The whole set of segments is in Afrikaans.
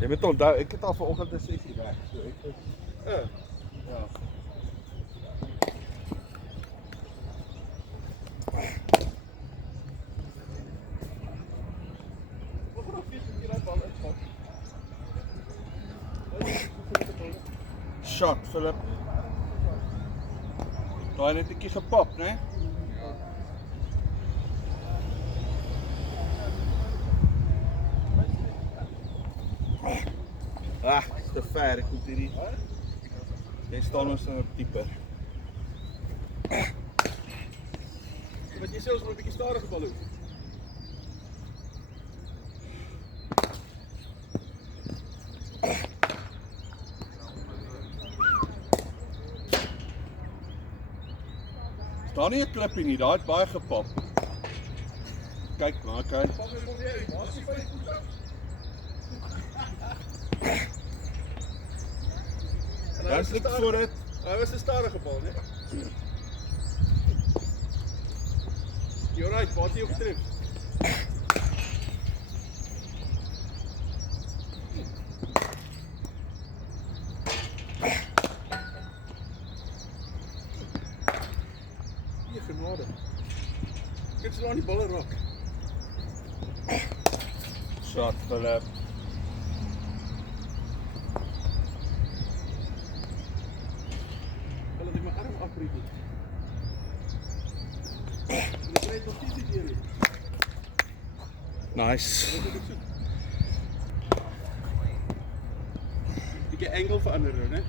Jy moet onthou, ek het al vanoggend 'n sessie weg, so ek is ja. Shot, Philip. Daai net 'n bietjie gepap, né? Ah, is te ver, ek moet hierdie. Jy staan ons nou dieper. Wat jy sê ons moet 'n bietjie stadiger bal doen. Daar nie 'n klippie nie, daai het baie gepap. Kyk maar, kyk. Dis net voor dit. Hy was 'n stadige bal, né? You're right, wat jy getref. Hier genade. Kyk so aan die balle raak. Shot, Philip. Hulle het my arm afbreek. Jy kry nog steeds die hier. Nice. Bietjie angle verander, né?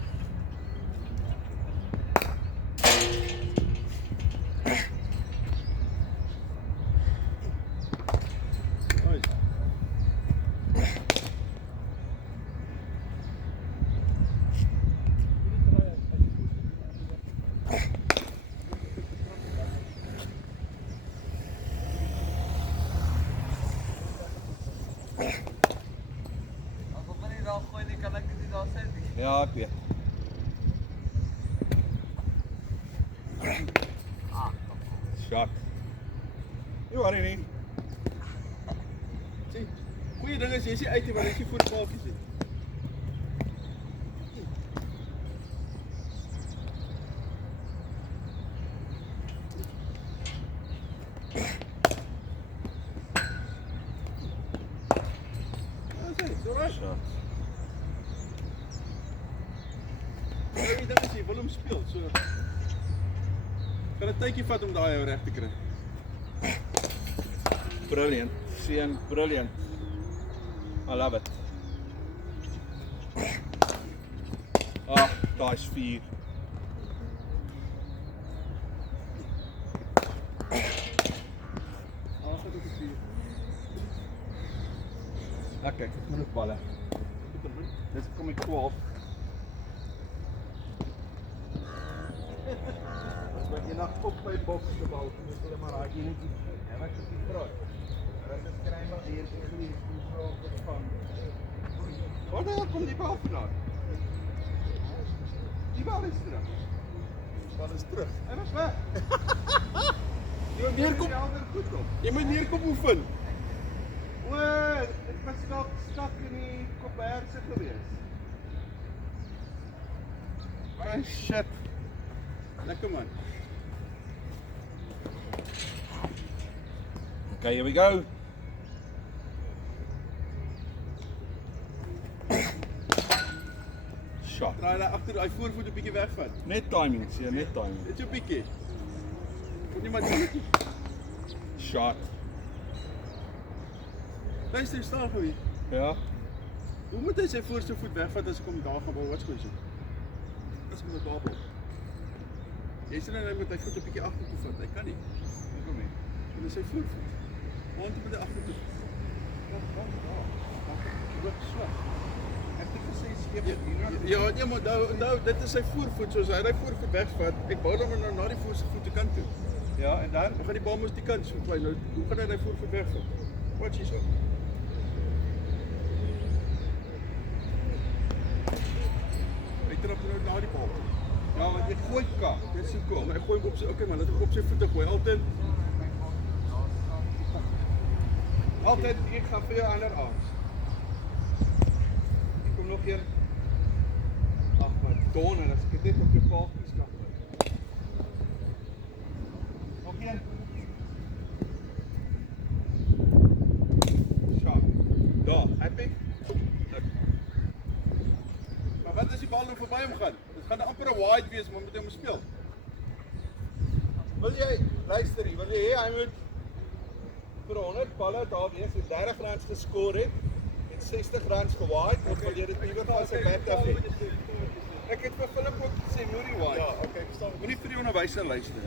Ja, ek weet. Shot. Jy worry nie. Sien, goeie ding is jy sien uit hier waar jy voor die paaltjies het. Shot. Die ding is jy wil hom speel, so kan 'n tydjie vat om daai reg te kry. Brilliant. Sean, brilliant. I love it. Ah, daai's 4. Okay, genoeg balle. Dis kom ek 12. As jy nog op by boks gebou, moet jy maar raak nie. Ja, wat is die vraag? Wat is skryf wat hier is nie so van. Wat kom die bal vandaan? Die bal is terug. Die bal is terug. Hy was weg. Jy moet meer kom. Jy moet meer kom oefen. O, ek was stak in die koperse gewees. Oh shit. Lekker man. Okay, here we go. Shot. Draai daar agter daai voorvoet 'n bietjie wegvat. Net timing, sien, net timing. Net so 'n bietjie. Moet nie maar dit. Shot. Luister, staan gou hier. Ja. Hoe moet hy sy voorste voet wegvat as ek hom daar gaan bal? Wat's goed so? As ek hom daar bal. Jy sien hy moet hy voet 'n bietjie agtertoe vat. Hy kan nie. Hoekom nie? Want dit is sy voorvoet. Want hy moet hy agtertoe. Wat daar? Wat so? Ek het gesê skep hier. Ja, nee, maar nou dit is sy voorvoet. Soos hy voorvoet wegvat, ek bou hom nou na die voorste voet te kant toe. Ja, en dan Dan gaan die bal mos die kant so kry. Nou, hoe gaan hy voorvoet wegvat? Watch hierso. Hy trap nou na die bal. ja, want jy gooi kap. Dis so cool. Maar hy gooi hom op sy okay man, laat hom op sy voete gooi. Altyd ek gaan vir jou ander aan. keer. Ag, wat donder, as ek dit net op jou paadjies kan gooi. Nog een. Sharp. Daar, happy? Maar wat as die bal nou verby hom gaan? Dit gaan amper 'n wide wees, maar moet hy hom speel. Wil jy, luister hier, wil jy hê hy moet vir 100 balle daar wees en R30 geskor het en R60 gewaaid, of wil jy dit liewer van sy bat af hê? Ek het vir Philip ook gesê moenie wide. Ja, okay, verstaan. Moenie vir die onderwyser luister.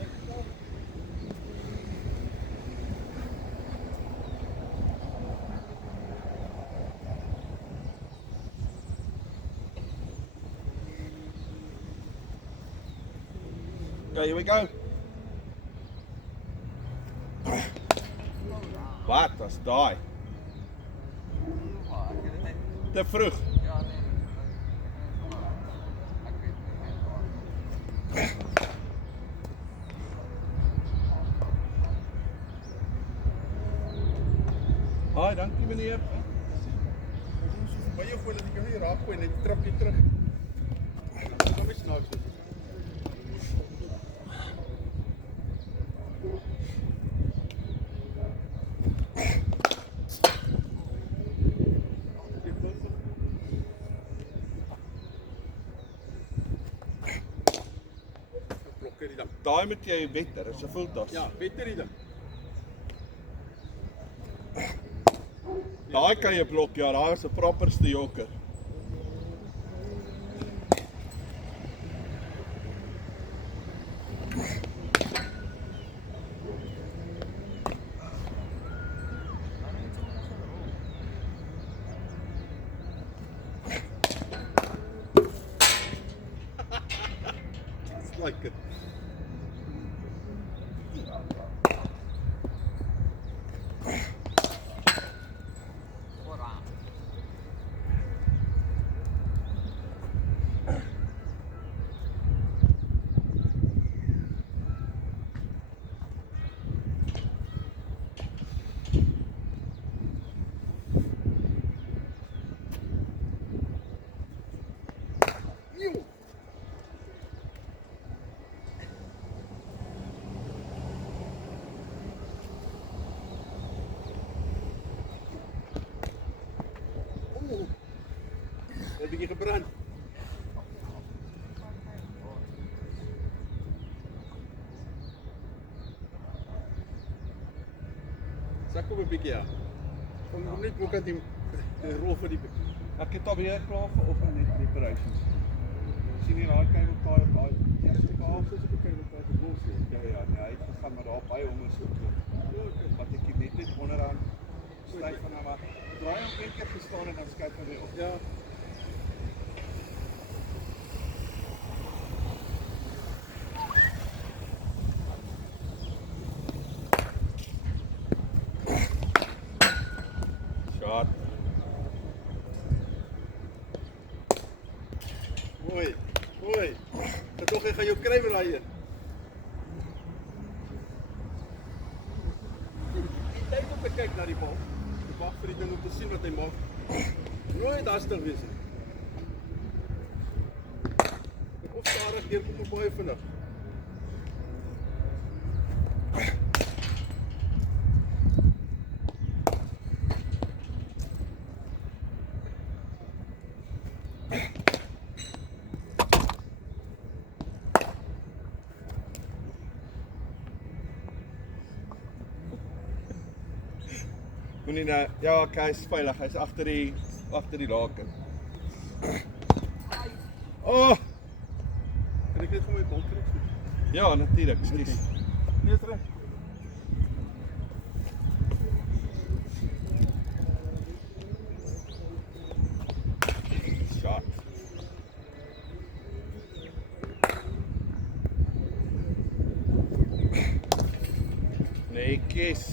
Okay, here we go. Wat was daai? Te vroeg. Hi, dankie meneer. Maar jy voel dat ek jou nie raak gooi net trap jy terug. Kom eens snaaks wees. Blokker die dan. Daai moet jy wetter, is 'n voeltas. Ja, beter die dan. Daai kan jy blok, ja, daai is 'n properste joker. It's like it. Nieuw. Oeh. Heb ik je gebrand? Zak op een beetje, ja. Om niet ook aan die rol van die... Ek het alweer klaar vanoggend net preparations. Sien jy daai kyk op daai eerste kaal soos ek kyk op daai bos is. Ja ja, nee, hy het gegaan maar daar baie ondersoek. Wat ek net onderaan styf van hom af. Draai hom een keer gestaan en dan skuif hy weer op. Ja. Shot. Mooi, mooi. Maar toch, ik ga jou krijgen rijden. Die tijd om te kijken naar die bal. Je wacht voor die ding om te zien wat hij maakt. Nooit hastig wezen. Of starig hier komt een baie vinnig. Moenie nou, ja, okay, hy's veilig. Hy's agter die laken. Oh, Kan ik dit gewoon met bal terug? ja, natuurlik, skus. Nee, terug. Shot. Netjies.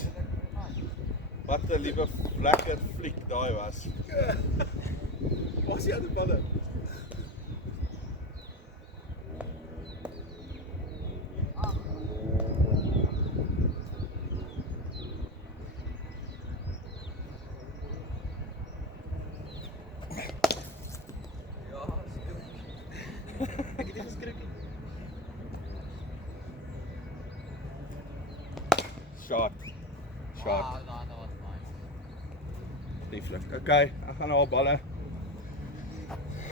Wat 'n liewe lekker fliek daai was. Waar is die ander ballen? bietjie. Shot. Shot. Ah, dat was nice. Lieflik. Okay, ek gaan haar balle